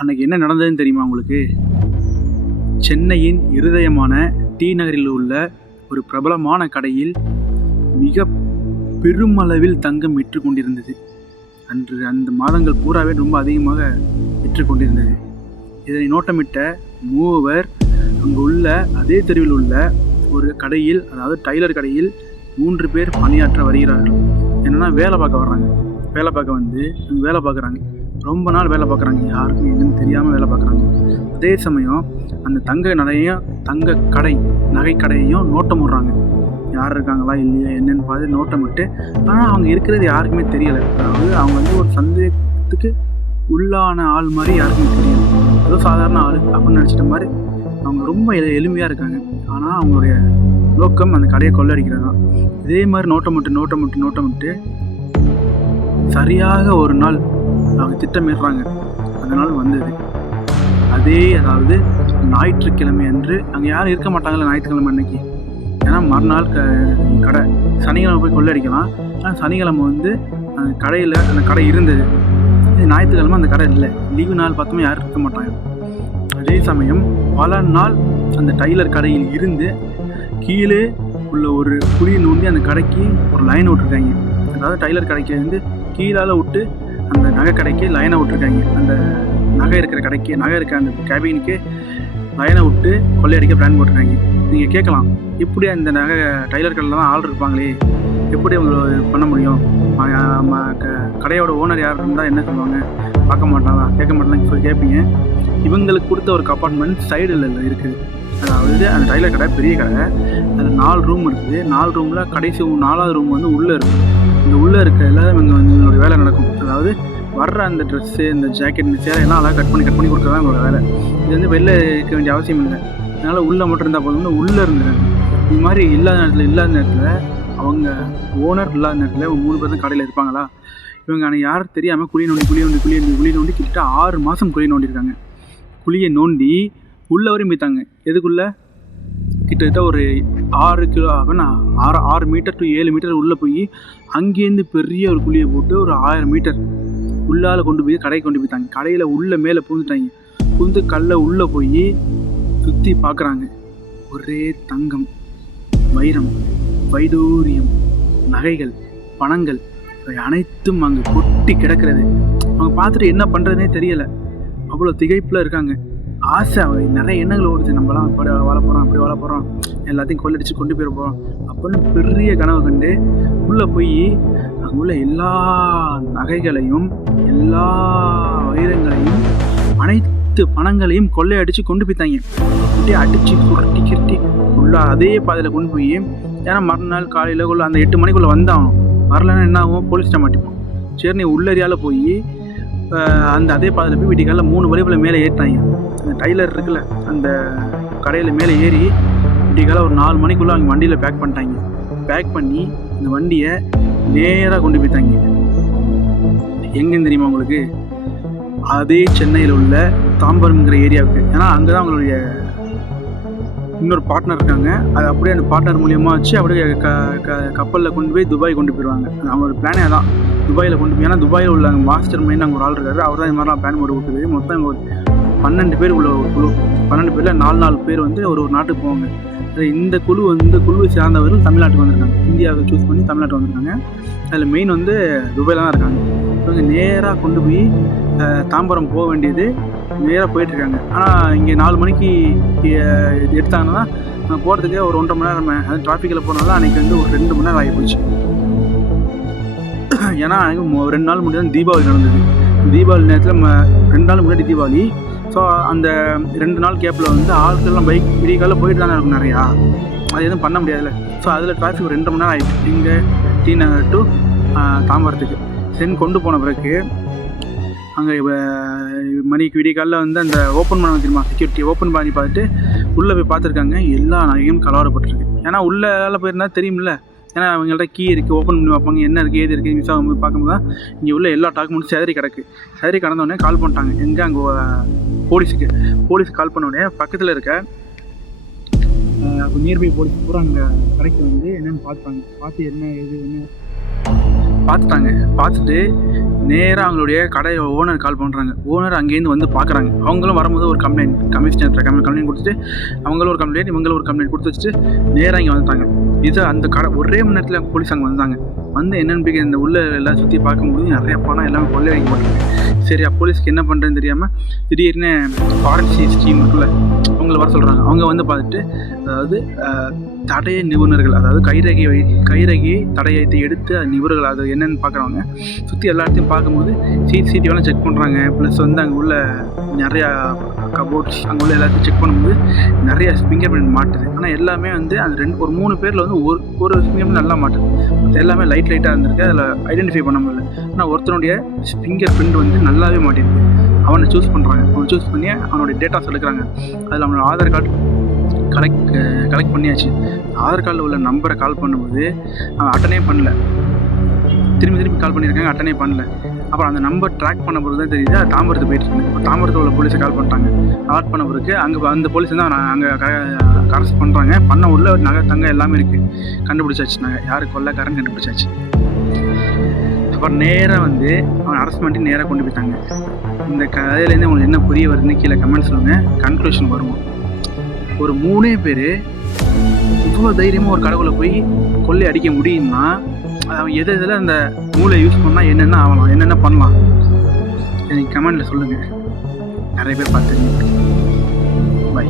அன்னைக்கு என்ன நடந்ததுன்னு தெரியுமா உங்களுக்கு? சென்னையின் இருதயமான டி நகரில் உள்ள ஒரு பிரபலமான கடையில் மிக பெருமளவில் தங்கம் விற்று கொண்டிருந்தது. அன்று அந்த மாதங்கள் பூராவே ரொம்ப அதிகமாக விற்று கொண்டிருந்தது. இதனை நோட்டமிட்ட மூவர் அங்கு உள்ள அதே தெருவில் உள்ள ஒரு கடையில் அதாவது டைலர் கடையில் மூன்று பேர் பணியாற்ற வருகிறார்கள். என்னன்னா வேலை பார்க்க வர்றாங்க. வேலை பார்க்க வந்து அங்கே வேலை பார்க்குறாங்க. ரொம்ப நாள் வேலை பார்க்குறாங்க. யாருக்கும் என்னன்னு தெரியாமல் வேலை பார்க்குறாங்க. அதே சமயம் அந்த தங்க நகையும் தங்க கடை நகை கடையையும் நோட்டம் விடுறாங்க யார் இருக்காங்களா இல்லையா என்னென்னு பார்த்து நோட்டமிட்டு ஆனால் அவங்க இருக்கிறது யாருக்குமே தெரியலை. அதாவது அவங்க வந்து ஒரு சந்தேகத்துக்கு உள்ளான ஆள் மாதிரி யாருக்குமே தெரியல. ஏதோ சாதாரண ஆள் அப்படின்னு நினச்சிட்ட மாதிரி அவங்க ரொம்ப எளிமையாக இருக்காங்க. ஆனால் அவங்களுடைய நோக்கம் அந்த கடையை கொள்ளடிக்கிறது தான். இதே மாதிரி நோட்டம் முட்டு நோட்டம் விட்டு நோட்டம் விட்டு சரியாக ஒரு நாள் அவங்க திட்டமிடுறாங்க. அதனால் வந்தது. அதே அதாவது ஞாயிற்றுக்கிழமை அன்று அங்கே யாரும் இருக்க மாட்டாங்கல்ல ஞாயிற்றுக்கிழமை அன்னைக்கு. ஏன்னா மறுநாள் க கடை சனிக்கிழமை போய் கொள்ளடிக்கலாம். ஆனால் சனிக்கிழமை வந்து அந்த கடையில் அந்த கடை இருந்தது. ஞாயிற்றுக்கிழமை அந்த கடை இல்லை. லீவு நாள் பார்த்தோமே யாரும் இருக்க மாட்டாங்க. அதே சமயம் பல நாள் அந்த டைலர் கடையில் இருந்து கீழே உள்ள ஒரு குழியை நோண்டி அந்த கடைக்கு ஒரு லைன் விட்டுருக்காங்க அதாவது டைலர் கடைக்கு வந்து கீழால விட்டு நகை கடைக்கு லைனை விட்டுருக்காங்க. அந்த நகை இருக்கிற கடைக்கு நகை இருக்கிற அந்த கேபினுக்கு லைனை விட்டு கொள்ளையடிக்க பிளான் போட்டிருக்காங்க. நீங்கள் கேட்கலாம் இப்படி அந்த நகை டைலர் கடையில் தான் ஆள் இருப்பாங்களே? எப்படி அவங்க பண்ண முடியும்? க- கடையோட ஓனர் யார் இருந்தால் என்ன சொல்லுவாங்க? பார்க்க மாட்டாங்களா? கேட்க மாட்டாங்கன்னு சொல்லி கேட்பீங்க இவங்களுக்கு கொடுத்த ஒரு கப்பார்ட்மெண்ட் சைடில் இருக்குது. அதாவது அந்த டைலர் கடை பெரிய கடை. அதில் நாலு ரூம் இருக்குது. நாலு ரூமில் கடைசி நாலாவது ரூம் வந்து உள்ளே இருக்கும் இந்த உள்ளே இருக்கிறதுல இவங்க வந்து இவங்களோட வேலை நடக்கும். அதாவது வர்ற அந்த ட்ரெஸ்ஸு இந்த ஜாக்கெட் இந்த சேலை எல்லாம் அழகாக கட் பண்ணி கட் பண்ணி கொடுக்குறது தான் வேலை. இது வந்து வெளில இருக்க வேண்டிய அவசியம் இல்லை. அதனால் உள்ளே மட்டும் இருந்தால் போதும்னு உள்ளே இருந்துருக்காங்க இது மாதிரி இல்லாத நேரத்தில் இல்லாத நேரத்தில் அவங்க ஓனர் இல்லாத நேரத்தில் மூணு பேர் தான் கடையில் இருப்பாங்களா? இவங்க ஆனால் யாரும் தெரியாமல் குழி நோண்டி குழி நோண்டி குழி நோண்டி குழி நோண்டி கிட்டத்தட்ட ஆறு மாதம் குழி நோண்டிருக்காங்க குழியை நோண்டி உள்ளே வரையும் போய்த்தாங்க எதுக்குள்ளே? கிட்டத்தட்ட ஒரு ஆறு கிலோ அப்படின்னா ஆறு ஆறு மீட்டர் டு ஏழு மீட்டர் உள்ளே போய் அங்கேருந்து பெரிய ஒரு குழியை போட்டு ஒரு ஆயிரம் மீட்டர் உள்ளால கொண்டு போய் கடைக்கு கொண்டு போய்த்தாங்க கடையில் உள்ளே மேலே புகுந்துட்டாங்க புகுந்து கல்லை உள்ளே போய் சுற்றி பார்க்குறாங்க ஒரே தங்கம் வைரம் வைடூரியம் நகைகள் பணங்கள் இவை அனைத்தும் அங்கே கொட்டி கிடக்கிறது. அவங்க பார்த்துட்டு என்ன பண்ணுறதுனே தெரியலை. அவ்வளோ திகைப்பில் இருக்காங்க. ஆசை நிறைய எண்ணங்கள் ஓடுது. நம்மலாம் இப்படி வாழ போகிறோம் அப்படி வாழ போகிறோம் எல்லாத்தையும் கொள்ளடிச்சு கொண்டு போயிட போகிறோம் அப்படின்னு பெரிய கனவு கண்டு உள்ளே போய் அங்குள்ள எல்லா நகைகளையும் எல்லா வைரங்களையும் அனைத்து பணங்களையும் கொள்ளையடிச்சு கொண்டு போய்த்தாங்க. அப்படியே அடிச்சு சுருட்டி கிருட்டி உள்ள அதே பாதையில் கொண்டு போய் ஏன்னா மறுநாள் காலையில் உள்ள அந்த எட்டு மணிக்குள்ளே வந்தாகணும். வரலன்னா என்ன ஆகும்? போலீஸ்ட்ட மாட்டிப்போம். சரி நீ உள்ளரியால போய் அந்த அதே பாதையில் போய் வீட்டுக்கால மூணு வழிவில் மேலே ஏறிட்டாங்க அந்த டைலர் இருக்குல்ல அந்த கடையில் மேலே ஏறி வீட்டுக்கால ஒரு நாலு மணிக்குள்ளே அவங்க வண்டியில் பேக் பண்ணிட்டாங்க. பேக் பண்ணி இந்த வண்டியை நேராக கொண்டு போய்த்தாங்க எங்கேன்னு தெரியுமா உங்களுக்கு? அதே சென்னையில் உள்ள தாம்பரம்ங்கிற ஏரியாவுக்கு. ஏன்னா அங்கே தான் அவங்களுடைய இன்னொரு பார்ட்னர் இருக்காங்க. அது அப்படியே அந்த பார்ட்னர் மூலியமாக வச்சு அப்படியே க க கப்பலில் கொண்டு போய் துபாய் கொண்டு போயிடுவாங்க. அவங்களோட பிளானே அதான். துபாயில் கொண்டு போய் ஏன்னா துபாயில் உள்ள மாஸ்டர் மைண்ட் அங்கே ஒரு ஆள் இருக்காரு. அவர் தான் இந்த மாதிரிலாம் பிளான் போட்டு விட்டுது மொத்தம் ஒரு பன்னெண்டு பேர் உள்ள ஒரு குழு. பன்னெண்டு பேரில் நாலு நாலு பேர் வந்து ஒரு ஒரு நாட்டுக்கு போவாங்க. இந்த குழு வந்து இந்த குழுவை சார்ந்தவர்கள் தமிழ்நாட்டுக்கு வந்திருக்காங்க. இந்தியாவை சூஸ் பண்ணி தமிழ்நாட்டுக்கு வந்திருக்காங்க. அதில் மெயின் வந்து துபாயில் தான் இருக்காங்க. இவங்க நேராக கொண்டு போய் தாம்பரம் போக வேண்டியது நேராக போயிட்டுருக்காங்க ஆனால் இங்கே நாலு மணிக்கு எடுத்தாங்கன்னா போகிறதுக்கே ஒரு ஒன்றரை மணி நேரம் அது டிராஃபிக்கில் போனாலும் அன்றைக்கி வந்து ஒரு ரெண்டு மணி நேரம் ஆகி போச்சு. ஏன்னா ரெண்டு நாள் முன்னாடி தான் தீபாவளி நடந்தது. தீபாவளி நேரத்தில் ம ரெண்டு நாள் முன்னாடி தீபாவளி ஸோ அந்த ரெண்டு நாள் கேப்பில் வந்து ஆட்கள்லாம் பைக் விடிய காலையில் போயிட்டு தானே இருக்கும் நிறையா. அது எதுவும் பண்ண முடியாதுல்ல. ஸோ அதில் டிராஃபிக் ஒரு ரெண்டு மணி நேரம் ஆகிடுச்சு இங்கே டி நகர் டு தாம்பரத்துக்கு. சென் கொண்டு போன பிறகு அங்கே மணிக்கு விடிய காலையில் வந்து அந்த ஓப்பன் பண்ண தெரியுமா? செக்யூரிட்டி ஓப்பன் பண்ணி பார்த்துட்டு உள்ளே போய் பார்த்துருக்காங்க. எல்லா நகையும் கலவரப்பட்டிருக்கு. ஏன்னா உள்ளே போயிருந்தா தெரியும்ல. ஏன்னா அவங்கள்ட்ட கீ இருக்குது ஓப்பன் பண்ணி பார்ப்பாங்க. என்ன இருக்குது ஏது இருக்குது மிஸ் ஆகும்போது பார்க்கும்போது தான் இங்கே உள்ள எல்லா டாக்குமெண்ட்டும் சேதறி கிடக்கு. சேதறி கடந்தோடனே கால் பண்ணிட்டாங்க. எங்கே அங்கே போலீஸுக்கு போலீஸ் கால் பண்ண உடனே பக்கத்தில் இருக்க நியர்பை போலீஸ் பூரா அங்கே கடைக்கு வந்து என்னென்னு பார்த்தாங்க. பார்த்து என்ன ஏது என்ன? பார்த்துட்டாங்க. பார்த்துட்டு நேராக அவங்களுடைய கடை ஓனர் கால் பண்ணுறாங்க ஓனர் அங்கேருந்து வந்து பார்க்குறாங்க. அவங்களும் வரும்போது ஒரு கம்ப்ளைண்ட் கமிஷனர் கம்ப்ளைண்ட் கொடுத்துட்டு அவங்களும் ஒரு கம்ப்ளைண்ட் இவங்களும் ஒரு கம்ப்ளைண்ட் கொடுத்து வச்சுட்டு நேராக இங்கே வந்துட்டாங்க. இது அந்த கடை ஒரே மணி நேரத்தில் போலீஸ் அங்கே வந்தாங்க. வந்து என்னென்னு இந்த உள்ள எல்லாம் சுற்றி பார்க்கும்போது நிறைய பணம் எல்லாமே கொள்ளை மாட்டாங்க சரி போலீஸ்க்கு என்ன பண்ணுறதுன்னு தெரியாமல் திடீர்னு ஃபாரன்சி ஸ்கீம் இருக்குல்ல அவங்கள வர சொல்கிறாங்க அவங்க வந்து பார்த்துட்டு அதாவது தடைய நிபுணர்கள் அதாவது கைரகி வை கைரேகையை தடயத்தை எடுத்து அது நிபுணர்கள் அது என்னென்னு பார்க்குறவங்க சுற்றி எல்லாத்தையும் பார்க்கும்போது சிசிடிவிலாம் செக் பண்ணுறாங்க ப்ளஸ் வந்து அங்கே உள்ள நிறையா கபோர்ட்ஸ் அங்கே உள்ள எல்லாத்தையும் செக் பண்ணும்போது நிறையா ஃபிங்கர் பிரிண்ட் மாட்டுது. ஆனால் எல்லாமே வந்து அந்த ரெண்டு ஒரு மூணு பேரில் வந்து ஒரு ஒரு ஃபிங்கர் பிரிண்ட் நல்லா மாட்டுது. மற்ற எல்லாமே லைட் லைட்டாக இருந்திருக்கு. அதில் ஐடென்டிஃபை பண்ண முடியல. ஆனால் ஒருத்தனுடைய ஃபிங்கர் பிரிண்ட் வந்து நல்லாவே மாட்டிருக்கு. அவனை சூஸ் பண்ணுறாங்க அவனை சூஸ் பண்ணி அவனோட டேட்டாஸ் எடுக்கிறாங்க அதில் அவனோட ஆதார் கார்டு கலெக்ட் கலெக்ட் பண்ணியாச்சு. ஆதார் கார்டில் உள்ள நம்பரை கால் பண்ணும்போது அவன் அட்டனே பண்ணல. திரும்பி திரும்பி கால் பண்ணியிருக்காங்க அட்டனே பண்ணல. அப்புறம் அந்த நம்பர் ட்ராக் பண்ண பிறகு தான் தெரியுது. அது தாம்பரத்து போயிட்டு இருக்கு இப்போ தாம்பரத்தில் உள்ள போலீஸை கால் பண்ணிட்டாங்க. அலாட் பண்ண பிறகு அங்கே அந்த போலீஸ் தான் அங்கே கரெக்ட் பண்ணுறாங்க பண்ண உள்ள நகை தங்க எல்லாமே இருக்குது கண்டுபிடிச்சாச்சு நாங்கள் யார் கொள்ளக்காரன் கண்டுபிடிச்சாச்சு. அப்புறம் நேராக வந்து அவன் அரெஸ்ட் பண்ணி நேராக கொண்டு போயிட்டாங்க. இந்த கதையிலேருந்து உங்களுக்கு என்ன புரிய வருதுன்னு கீழே கமெண்ட் சொல்லுங்கள் கன்க்ளூஷன் வருவோம் ஒரு மூணே பேர் இவ்வளோ தைரியமாக ஒரு கடவுளை போய் கொள்ளை அடிக்க முடியும்னா அவன் எது எதில் அந்த மூளை யூஸ் பண்ணால் என்னென்ன ஆகலாம் என்னென்ன பண்ணலாம்? எனக்கு கமெண்டில் சொல்லுங்கள் நிறைய பேர் பார்த்துருங்க பை